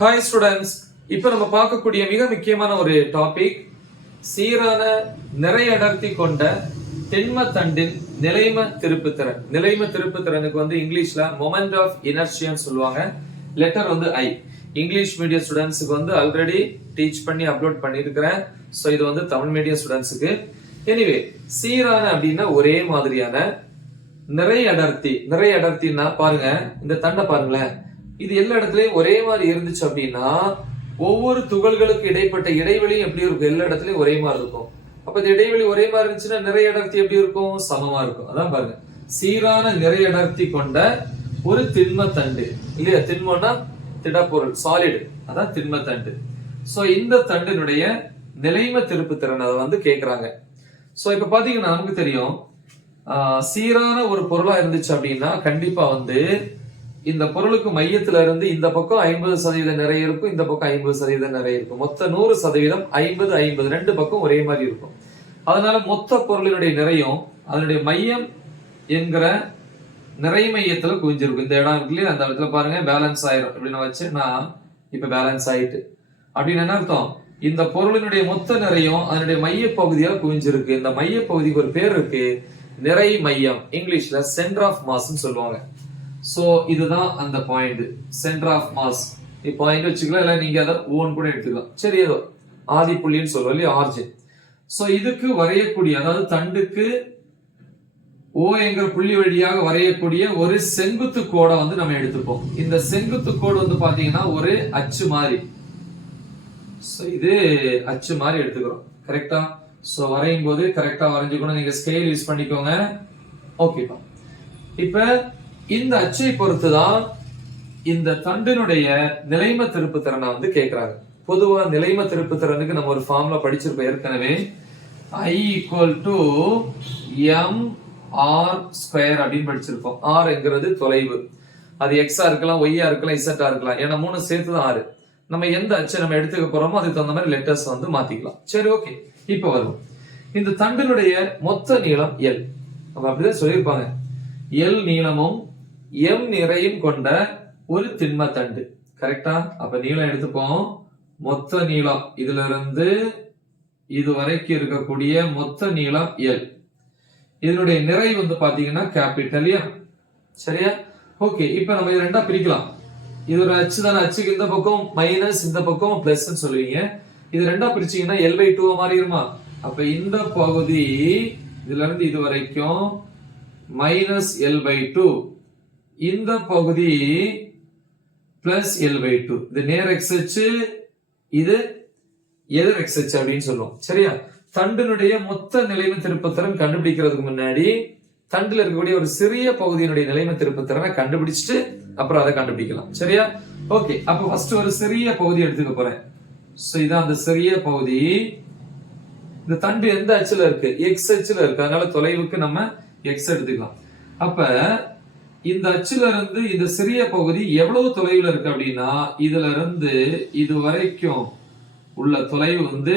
Hi students, இப்போ நம்ம பார்க்கக்கூடிய மிக முக்கியமான ஒரு டாபிக் சீரான நிறை அடர்த்தி கொண்ட திண்ம தண்டின் நிலைம திருப்புத்திறன். நிலைம திருப்புத்திறனுக்கு இங்கிலீஷ்ல மொமெண்ட் ஆஃப் இனர்ஷியான்னு சொல்லுவாங்க. Letter I. இங்கிலீஷ் மீடியம் ஸ்டூடெண்ட்ஸுக்கு ஆல்ரெடி டீச் பண்ணி அப்லோட் பண்ணியிருக்கிறேன். ஸோ இது தமிழ் மீடியம் ஸ்டூடெண்ட்ஸுக்கு. எனிவே, சீரான அப்படின்னா ஒரே மாதிரியான நிறை அடர்த்தி. நிறை அடர்த்தின்னா பாருங்க, இந்த தண்டை பாருங்களேன், இது எல்லா இடத்துலயும் ஒரே மாதிரி இருந்துச்சு அப்படின்னா ஒவ்வொரு துகள்களுக்கு இடைப்பட்ட இடைவெளியும் எப்படி இருக்கும்? எல்லா இடத்துலயும் ஒரே மாதிரி இருக்கும். அப்ப இந்த இடைவெளி ஒரே மாதிரி இருந்துச்சுன்னா நிறை அடர்த்தி எப்படி இருக்கும்? சமமா இருக்கும். அதான் பாருங்க, சீரான நிறை அடர்த்தி கொண்ட ஒரு திண்ம தண்டு இல்லையா? திண்மம்னா திடப்பொருள், சாலிடு, அதான் திண்ம தண்டு. சோ இந்த தண்டினுடைய நிலைம திருப்புத்திறன் அதை கேக்குறாங்க. சோ இப்ப பாத்தீங்கன்னா நமக்கு தெரியும், சீரான ஒரு பொருளா இருந்துச்சு அப்படின்னா கண்டிப்பா இந்த பொருளுக்கு மையத்துல இருந்து இந்த பக்கம் 50% நிறைய இருக்கும், இந்த பக்கம் 50% நிறைய இருக்கும். மொத்த 100% 50-50 ரெண்டு பக்கம் ஒரே மாதிரி இருக்கும். அதனால மொத்த பொருளினுடைய நிறையும் அதனுடைய மையம் என்கிற நிறை மையத்துல குவிஞ்சிருக்கும். இந்த இடம் இருக்கு இல்லையா, அந்த இடத்துல பாருங்க பேலன்ஸ் ஆயிரும் அப்படின்னு வச்சு நான் இப்ப பேலன்ஸ் ஆயிட்டு அப்படின்னு என்ன அர்த்தம்? இந்த பொருளினுடைய மொத்த நிறையும் அதனுடைய மைய பகுதியால குவிஞ்சிருக்கு. இந்த மைய பகுதிக்கு ஒரு பேர் இருக்கு, நிறை மையம். இங்கிலீஷ்ல சென்டர் ஆஃப் மாஸ்ன்னு சொல்லுவாங்க. சோ இதுதான் அந்த point, centre of mass. Point வச்சுக்கலாம், இல்ல நீங்க அதை ஓன் கூட எடுத்துக்கலாம். சரி, ஏதோ ஆதி புள்ளின்னு சொல்லுவோம் இல்லையா, ஆர்ஜின். சோ இதுக்கு வரையக்கூடிய, அதாவது தண்டுக்கு ஓ என்கிற புள்ளி வழியாக வரையக்கூடிய ஒரு செங்குத்து கோடை நம்ம எடுத்துப்போம். இந்த செங்குத்து கோடு பாத்தீங்கன்னா ஒரு அச்சு மாதிரி. இது அச்சு மாதிரி எடுத்துக்கிறோம். கரெக்டா? சோ வரையும் போது கரெக்டா வரைஞ்சுக்கணும். நீங்க ஸ்கேல் யூஸ் பண்ணிக்கோங்க. ஓகேப்பா. இப்ப இந்த அச்சை பொறுத்துதான் இந்த தண்டினுடைய நிலைம திருப்புத்திறனை கேட்கிறாங்க. பொதுவா நிலைம திருப்புத்திறனுக்கு நம்ம ஒரு ஃபார்முலா படிச்சிருப்போம் ஏற்கனவே. I = mr² அப்படின்னு படிச்சிருப்போம். r என்கிறது தொலைவு. அது x-ஆ இருக்கலாம், y-ஆ இருக்கலாம், z-ஆ இருக்கலாம். ஏன்னா 3 சேர்த்துதான் 6. நம்ம எந்த அச்சை நம்ம எடுத்துக்க போறோமோ அதுக்கு தகுந்த மாதிரி லெட்டர்ஸ் மாத்திக்கலாம். சரி, ஓகே. இப்ப வரும் இந்த தண்டினுடைய மொத்த நீளம் L. நம்ம அப்படிதான் சொல்லியிருப்பாங்க, L நீளமும் M நிறையும் கொண்ட ஒரு திண்ம தண்டு. கரெக்டா? அப்ப நீளம் எடுத்துப்போம். மொத்த நீளம் இதுல இருந்து இது வரைக்கும் இருக்கக்கூடிய மொத்த நீளம் L. இதனுடைய நிறை பாத்தீங்கன்னா கேபிட்டல் M. சரியா? ஓகே. இப்ப நம்ம இது ரெண்டா பிரிக்கலாம். இது ஒரு அச்சு தானே, அச்சுக்கு இந்த பக்கம் மைனஸ், இந்த பக்கம் பிளஸ் சொல்லுவீங்க. இது ரெண்டா பிரிச்சீங்கன்னா L/2 மாறிடுமா? அப்ப இந்த பகுதி இதுல இருந்து இது வரைக்கும் மைனஸ் L/2, இந்த பகுதி பிளஸ் L/2. இது நேர் எக்ஸ் அச்சு, இது எதிர் எக்ஸ் அச்சு அப்படின்னு சொல்லுவோம். சரியா? தண்டினுடைய மொத்த நிலைம திருப்புத்திறன் கண்டுபிடிக்கிறதுக்கு முன்னாடி தண்டுல இருக்கக்கூடிய ஒரு சிறிய பகுதியினுடைய நிலைம திருப்புத்திறனை கண்டுபிடிச்சிட்டு அப்புறம் அதை கண்டுபிடிக்கலாம். சரியா? ஓகே. அப்ப ஃபர்ஸ்ட் ஒரு சிறிய பகுதி எடுத்துக்க போறேன். சோ இதான் அந்த சிறிய பகுதி. இந்த தண்டு எந்த அச்சுல இருக்கு? எக்ஸ் அச்சுல இருக்கு. அதனால தொலைவுக்கு நம்ம எக்ஸ் எடுத்துக்கலாம். அப்ப இந்த அச்சுல இருந்து இந்த சிறிய பகுதி எவ்வளவு தொலைவுல இருக்கு அப்படின்னா, இதுல இருந்து இது வரைக்கும் உள்ள தொலைவு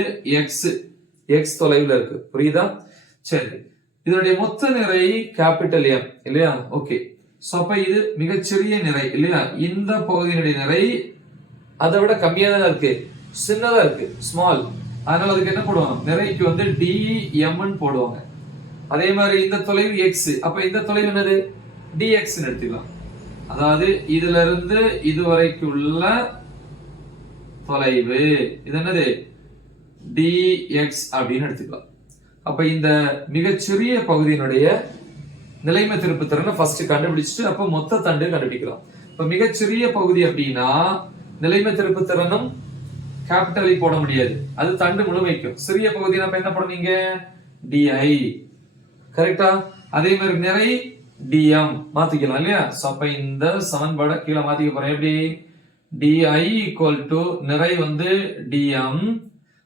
எக்ஸ் தொலைவுல இருக்கு. புரியுதா? சரி, இதனுடைய மொத்த நிறை கேபிட்டல் M இல்லையா? ஓகே. சோ அப்ப இது மிகச்சிறிய நிறை இல்லையா? இந்த பகுதியினுடைய நிறை அதை விட கம்மியா தானே இருக்கு, சின்னதா இருக்கு, ஸ்மால். அதனால அதுக்கு என்ன போடுவாங்க? நிறைக்கு dm போடுவாங்க. அதே மாதிரி இந்த தொலைவு x, அப்ப இந்த தொலைவு என்னது? dx எடுத்துக்கலாம். அதாவது இதுல இருந்து இது வரைக்கும் உள்ள தொலைவு இது என்னது? dx அப்படின்னு எடுத்துக்கலாம். அப்ப இந்த மிகச்சிறிய பகுதியினுடைய நிலைம திருப்புத்திறனை ஃபர்ஸ்ட் கண்டுபிடிச்சிட்டு அப்ப மொத்த தண்டு கண்டுபிடிக்கலாம். இப்ப மிகச்சிறிய பகுதி அப்படின்னா நிலைம திருப்புத்திறனும் கேபிட்டலை போட முடியாது, அது தண்டு முழுமைக்கும். சிறிய பகுதி நம்ம என்ன பண்ணுவீங்க? di. கரெக்டா? அதே மாதிரி நிறை dm மாத்திக்கலாம் இல்லையா? அப்ப இந்த சமன்பாட கீழே மாத்திக்க போறேன். எப்படி? di = நிறை dm.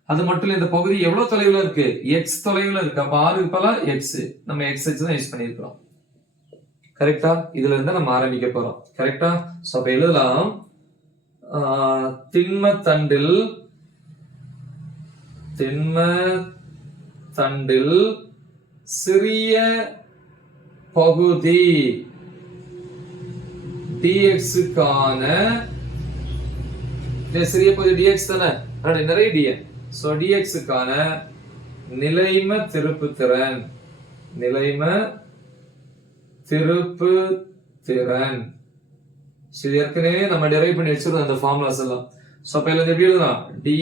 அது மட்டும் இல்ல, இந்த பகுதி எவ்வளவு தொலைவுல இருக்கு? x தொலைவுல இருக்கு. அப்ப r = x. நம்ம x தான் யூஸ் பண்ணிருக்கிறோம். கரெக்டா? இதுல இருந்து நம்ம ஆரம்பிக்க போறோம். கரெக்டா? சோ அப்ப எழுதலாம், திண்ம தண்டில் சிறிய பகுதி dx க்கான சிறிய பகுதி dx தானே, நிறைய dn. சோ dx க்கான நிலைம திருப்புத்திறன், நிலைம திருப்புத்திறன் ஏற்கனவே நம்ம டெரைவ் பண்ணி வச்சிருந்தோம் அந்த ஃபார்முலாஸ் எல்லாம். சோ அப்ப இதுல எப்படி எழுதலாம், di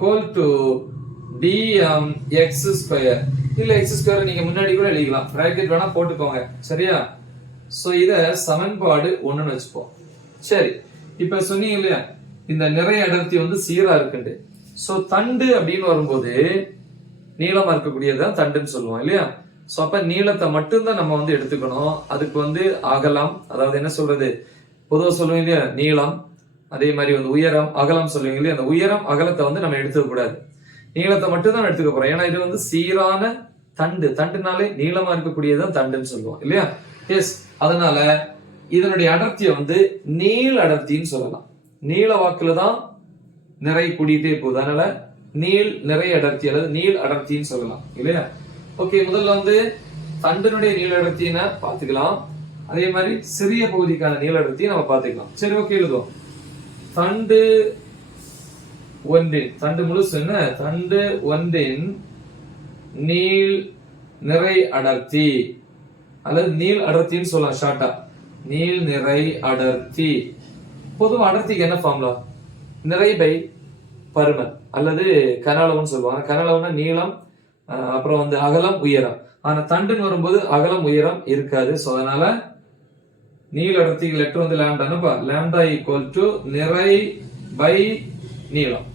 = dmx². இல்ல x² நீங்க முன்னாடி கூட எழுதிக்கலாம், பிராக்கெட் வேணா போட்டுக்கோங்க, சரியா? சோ இத சமன்பாடு 1ன்னு வச்சுப்போம். சரி, இப்ப சொன்னீங்க இல்லையா இந்த நிறை அடர்த்தி வந்து சீரா இருக்குண்டு. சோ தண்டு அப்படின்னு வரும்போது நீளமா இருக்கக்கூடியதான் தண்டுன்னு சொல்லுவோம் இல்லையா? சோ அப்ப நீளத்தை மட்டும்தான் நம்ம வந்து எடுத்துக்கணும். அதுக்கு வந்து அகலம், அதாவது என்ன சொல்றது, பொதுவா சொல்லுவீங்க இல்லையா நீளம், அதே மாதிரி வந்து உயரம் அகலம் சொல்லுவீங்க இல்லையா, அந்த உயரம் அகலத்தை வந்து நம்ம எடுத்துக்க கூடாது, நீளத்தை மட்டும் தான் எடுத்துக்க போறோம். ஏன்னா இது வந்து சீரான தண்டு, தண்டுனாலே நீளமா இருக்கக்கூடியதான் தண்டுன்னு சொல்லுவோம் இல்லையா? எஸ், அதனால இதனுடைய அடர்த்தியை வந்து நீள் அடர்த்தின்னு சொல்லலாம். நீள வாக்குல தான் நிறை கூடிட்டே போகுது, அதனால நீள் நிறை அடர்த்தி அல்லது நீள் அடர்த்தின்னு சொல்லலாம் இல்லையா? ஓகே, முதல்ல வந்து தண்டினுடைய நீள அடர்த்தின பாத்துக்கலாம், அதே மாதிரி சிறிய பகுதிக்கான நீள அடர்த்தியை நம்ம பாத்துக்கலாம். சரி, ஓகே, எழுதுவோம். தண்டு ஒன்றின், தண்டு முழுசு என்ன, தண்டு ஒன்றின் நீள் நிறை அடர்த்தி அல்லது நீள் அடர்த்தின்னு சொல்லலாம் ஷார்ட்டா, நீள் நிறை அடர்த்தி. பொதுவா அடர்த்திக்கு என்ன ஃபார்முலா, நிறை பை பருமன் அல்லது கனளவுன்னு சொல்லுவாங்க. கனளவுன்னா நீளம், அப்புறம் வந்து அகலம் உயரம். ஆனா தண்டுன்னு வரும்போது அகலம் உயரம் இருக்காது. சோ அதனால நீள் அடர்த்திக்கு லெட்டர் வந்து லாம்டானுப்பா, லாம்டா = நிறை பை நீளம்.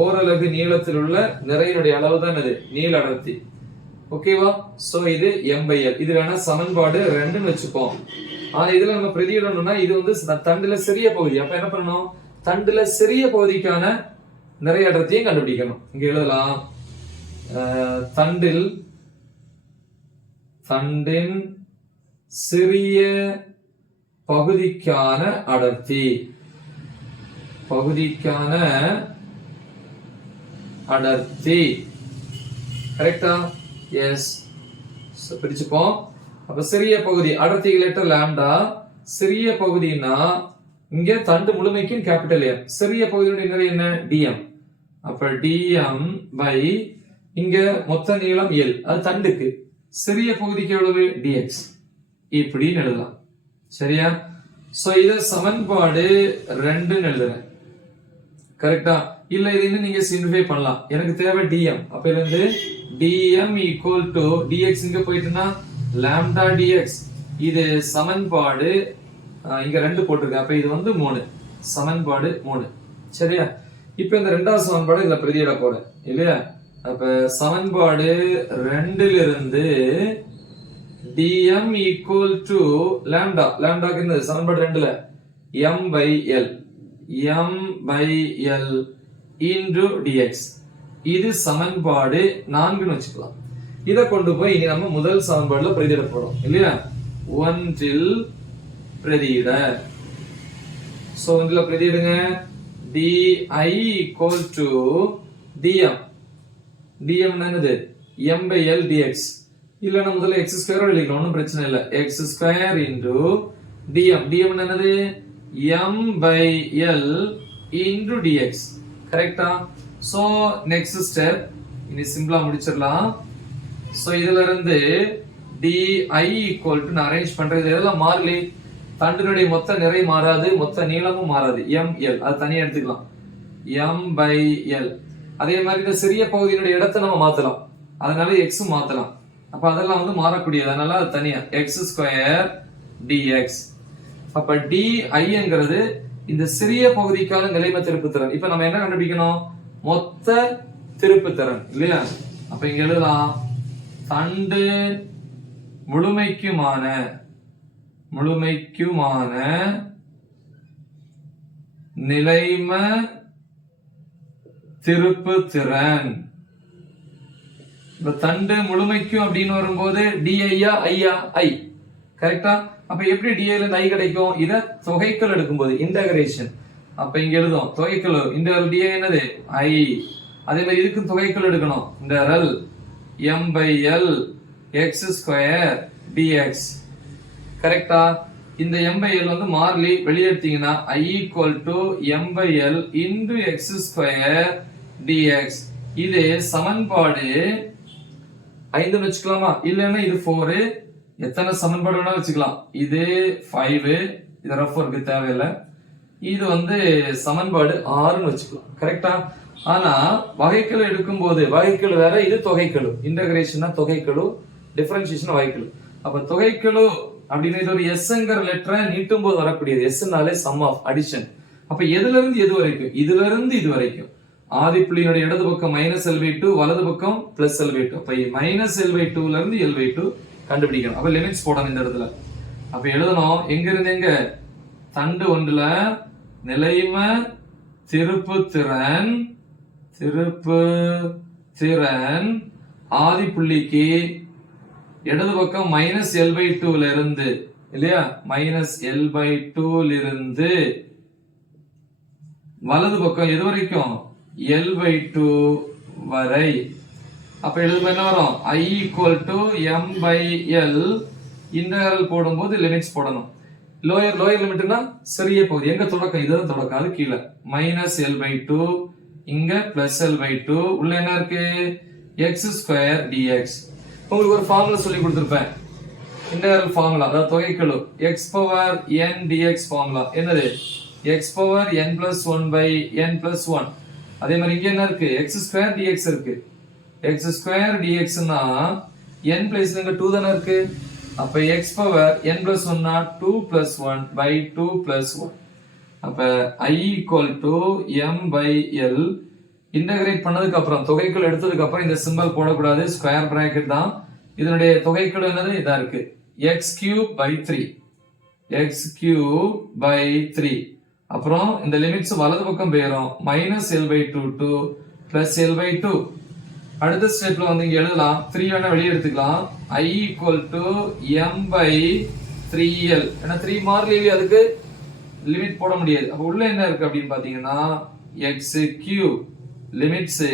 ஓரலகு நீளத்தில் உள்ள நிறையினுடைய அளவு தான் இது நீள் அடர்த்தி. ஓகேவா? சோ இது m/l. இது வேணா சமன்பாடு 2ன்னு வச்சுப்போம். ஆனா இதுல நம்ம பிரதியிடணும்னா இது வந்து தண்டுல சிறிய பகுதி. அப்ப என்ன பண்ணணும், தண்டுல சிறிய பகுதிக்கான நிறை அடர்த்தியை கண்டுபிடிக்கணும். இங்க எழுதலாம், தண்டின் சிறிய பகுதிக்கான அடர்த்தி, பகுதிக்கான அடர்த்தி. கரெக்டா? எஸ், பிரிச்சுப்போம். அப்ப சிறிய பகுதி அடர்த்தி லெட்டர் லாம்டா, சிறிய பகுதினா இங்க தண்டு முழுமைக்கும் கேபிட்டல் M, சிறிய பகுதியுடைய நிறை என்ன, dm. அப்ப dm பை இங்க மொத்த நீளம் L, அது தண்டுக்கு, சிறிய பகுதிக்கு எவ்வளவு, dx. இப்படின்னு எழுதலாம், சரியா? சோ இத சமன்பாடு 2ன்னு எழுதுறேன். கரெக்டா? இல்ல இது இன்னும் நீங்க சிம்பிளிஃபை பண்ணலாம், எனக்கு தேவை dm. அப்ப இதுல இருந்து dm = dx இங்க போயிட்டுனா lambda dx. இது சமன்பாடு இங்க 2 போட்டிருக்கேன், அப்ப இது வந்து 3, சமன்பாடு 3, சரியா? இப்ப இந்த இரண்டாவது சமன்பாடு இதுல பிரதியிட போறேன் இல்லையா? அப்ப சமன்பாடு 2ல இருந்து dm = lambda, லாம்டாக்கு என்னது சமன்பாடு 2ல m/l, m/l into dx. இது சமன்பாடு 4ன்னு வச்சுக்கலாம். இத கொண்டு போய் இனி நம்ம முதல் சமன்பாடுல பிரதியிட போறோம் இல்லையா? 1ல் பிரதியிட. சோ இதுல பிரதியிடுங்க, di = dm. dm என்னது, m/l dx. இல்லனா முதல்ல x² எழுதிக்கலாம், ஒண்ணும் பிரச்சனை இல்ல. x² into dm. dm என்னது, m/l into dx. கரெக்ட்டா? சோ நெக்ஸ்ட் ஸ்டெப் இனி சிம்பிளா முடிச்சிடலாம். சோ இதுல இருந்து di = நான் அரேஞ்ச் பண்றது இதெல்லாம் மாறலி, தண்டினுடைய மொத்த நிறை மாறாது, மொத்த நீளமும் மாறாது, ml, அது தனியா எடுத்துக்கலாம், m/l. அதே மாதிரி இந்த சிறிய பகுதியினுடைய இடத்தை நம்ம மாத்தலாம், அதனால x மாத்தலாம். அப்ப அதெல்லாம் வந்து மாறக்கூடியது, அதனால அது தனியா x² dx. அப்ப di-ங்கிறது இந்த சிறிய பகுதிக்கான நிலைம திருப்புத்திறன். இப்ப நம்ம என்ன கண்டுபிடிக்கணும், மொத்த திருப்புத்திறன் இல்லையா? அப்ப இங்க எழுதலாம், தண்டு முழுமைக்குமான நிலைம திருப்புத்திறன். இப்ப தண்டு முழுமைக்கும் அப்படின்னு வரும்போது di-யா i-யா, i. கரெக்டா? அப்ப எப்படி di ல இருந்து i கிடைக்கும், இத தொகைக்கல் எடுக்கும்போது இன்டகிரேஷன். அப்ப இங்க எழுதும் தொகைக்கல், இன்டகிரல் di என்னது, i. அதே மாதிரி இதுக்கு தொகைக்கல் எடுக்கணும், இன்டகிரல் m/l x² dx. கரெக்டா? இந்த m/l வந்து மாறிலி வெளியே எடுத்தீங்கன்னா I equal to m/l into x square dx. இது சமன்பாடு 5 வச்சுக்கலாமா? இல்லன்னா இது 4. எத்தனை சமன்பாடு வேணா வச்சுக்கலாம். இது 5, இது ரஃப் ஒர்க்கு தேவையில்லை. இது வந்து சமன்பாடு 6ன்னு வச்சுக்கலாம். கரெக்டா? ஆனா வகைக்கெழு எடுக்கும் போது வகைக்கெழு வேற, இது தொகைக்கெழு. இன்டகிரேஷன்னா தொகைக்கெழு, டிஃபரன்ஷியேஷன் வகைக்கெழு. அப்ப தொகைக்கெழு அப்படின்னு இது ஒரு எஸ்ங்கிற லெட்டரை நீட்டும் போது வரக்கூடியது. எஸ்னாலே சம் ஆஃப் அடிஷன். அப்ப எதுல இருந்து எது வரைக்கும்? இதுல இருந்து இது வரைக்கும். ஆதி புள்ளியினுடைய இடது பக்கம் -L/2, வலது பக்கம் +L/2. அப்ப -L/2ல இருந்து L/2 கண்டுபிடிக்கணும். அப்ப லிமிட்ஸ் போடணும் இந்த இடத்துல. அப்ப எழுதணும், எங்க இருந்து எங்க? தண்டு ஒன்றுல நிலைம திருப்புத்திறன் ஆதி புள்ளிக்கு இடது பக்கம் -L/2ல இருந்து, இல்லையா? -L/2ல இருந்து வலது பக்கம் எது வரைக்கும்? L/2 வரை. அப்ப எழுதும் என்ன வரும்? I equal to m/l. Integral போடும்போது லிமிட்ஸ் போடணும். லோயர் லிமிட்னா சிறிய பகுதி. எங்க தொடக்கம்? இதுதான் தொடக்கம், அது கீழே. -L/2, இங்க +L/2. உள்ள என்ன இருக்கு? x square dx. உங்களுக்கு ஒரு ஃபார்முலா சொல்லி கொடுத்திருப்பேன். இன்டகரல் ஃபார்முலா, அதாவது தொகைக்கெழு. x power n dx formula என்னது? x power n+1/n+1. அதே மாதிரி இங்க என்ன இருக்கு? x square dx இருக்கு. x square dx னா n பிளேஸ்ல இங்க 2 தானே இருக்கு. அப்ப x power n+1 னா 2+1/2+1. அப்ப I equal to m/l. Integrate பண்ணதுக்கு அப்புறம், தொகைக்கெழு எடுத்ததுக்கு அப்புறம் இந்த சிம்பல் போடக்கூடாது, ஸ்கொயர் பிராக்கெட் தான். இதனுடைய தொகைக்கெழு என்னது? இதா இருக்கு, x³/3. x³/3. அப்புறம் இந்த லிமிட்ஸ் வலது பக்கம் போயிடும். -L/2 to +L/2. அடுத்த ஸ்டெப்ல வந்து இங்க எழுதலாம், 3 வேணா வெளியே எடுத்துக்கலாம். I equal to m/3l. ஏன்னா 3 மாறிலி, அதுக்கு லிமிட் போட முடியாது. அப்ப உள்ள என்ன இருக்கு அப்படின்னு பாத்தீங்கன்னா x³ லிமிட்ஸ்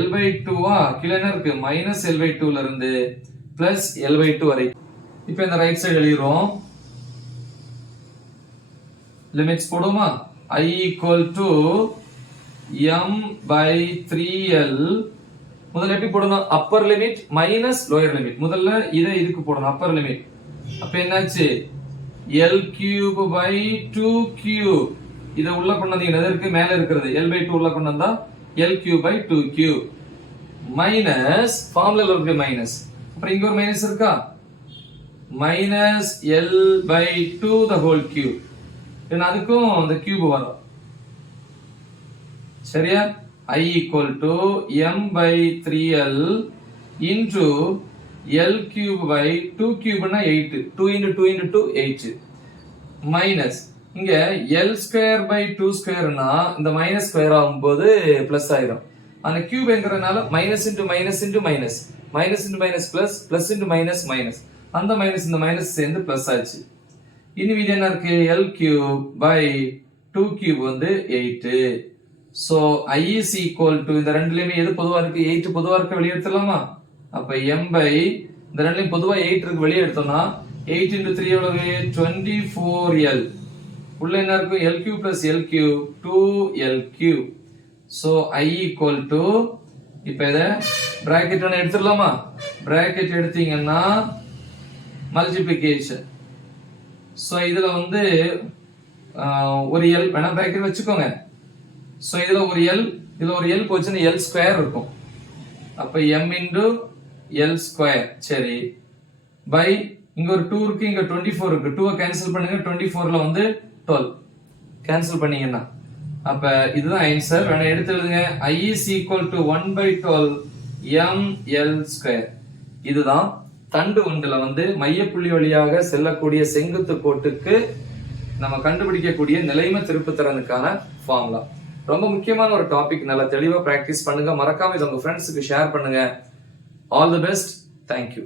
L/2வா, கீழே என்ன இருக்கு? -L/2ல இருந்து +L/2 வரை. இப்போ இந்த ரைட் சைடு எழுதிரோம். லிமிட்ஸ் போடுமா? I equal to m/3l. முதல்ல எப்படி போடணும்? Upper limit minus lower limit. முதல்ல இதை இதுக்கு போடணும், அப்பர் லிமிட். அப்ப என்னாச்சு? L³/2³. இதை உள்ள கொண்டீங்கன்னா எதற்கு? மேல இருக்கிறது L/2 உள்ள கொண்டா L³/2³ மைனஸ் ஃபார்முலால இருக்கு மைனஸ். அப்புறம் இங்க ஒரு மைனஸ் இருக்கா? -L/2 the whole cube. அதுக்கும் அந்த கியூப் வரும். சரியா? I equal to m/3l into L³/2³ னா 8. 2 into 2 into 2 8. மைனஸ் இங்க L²/2² னா இந்த மைனஸ் ஸ்கொயர் ஆகும்போது பிளஸ் ஆயிடும். அந்த கியூப் என்கிறனால minus into minus into minus, minus into minus plus, plus into minus minus. அந்த மைனஸ் இந்த மைனஸ் சேர்ந்து பிளஸ் ஆச்சு. இனி இது என்ன இருக்கு? L³/2³ வந்து 8. So I is equal to, இந்த ரெண்டுலயுமே எது பொதுவா இருக்கு? 8 பொதுவா இருக்கு, வெளியே எடுத்துடலாமா? அப்ப இந்த ரெண்டுலயும் பொதுவா 8 இருக்கு, வெளியே எடுத்தோம்னா 8 into 3 எவ்வளவு? 24l. உள்ள என்ன இருக்கும்? L³ plus L³ 2l³. So I equal to, இப்ப இத பிராக்கெட் ஒன்னு எடுத்துடலாமா? பிராக்கெட் எடுத்தீங்கன்னா மல்டிப்ளிகேஷன். சோ இதுல வந்து ஒரு l வேணா பிராக்கெட் வச்சுக்கோங்க. சோ இதுல ஒரு l, இதுல ஒரு l போச்சுன்னா l² இருக்கும். அப்ப m into l². சரி, பை இங்க ஒரு 2 இருக்கு, இங்க 24 இருக்கு. 2 கேன்சல் பண்ணுங்க, 24ல வந்து 12 கேன்சல் பண்ணீங்கன்னா அப்ப இதுதான் ஆன்சர். வேணா எடுத்து எழுதுங்க. I is equal to 1/12 ml². இதுதான் தண்டு ஒன்றுல வந்து மையப்புள்ளி வழியாக செல்லக்கூடிய செங்குத்து கோட்டுக்கு நம்ம கண்டுபிடிக்கக்கூடிய நிலைம திருப்புத்திறனுக்கான ஃபார்முலா. ரொம்ப முக்கியமான ஒரு டாபிக். நல்லா தெளிவா பிராக்டிஸ் பண்ணுங்க. மறக்காம இதை உங்க ஃப்ரெண்ட்ஸுக்கு ஷேர் பண்ணுங்க. All the best. தேங்க்யூ.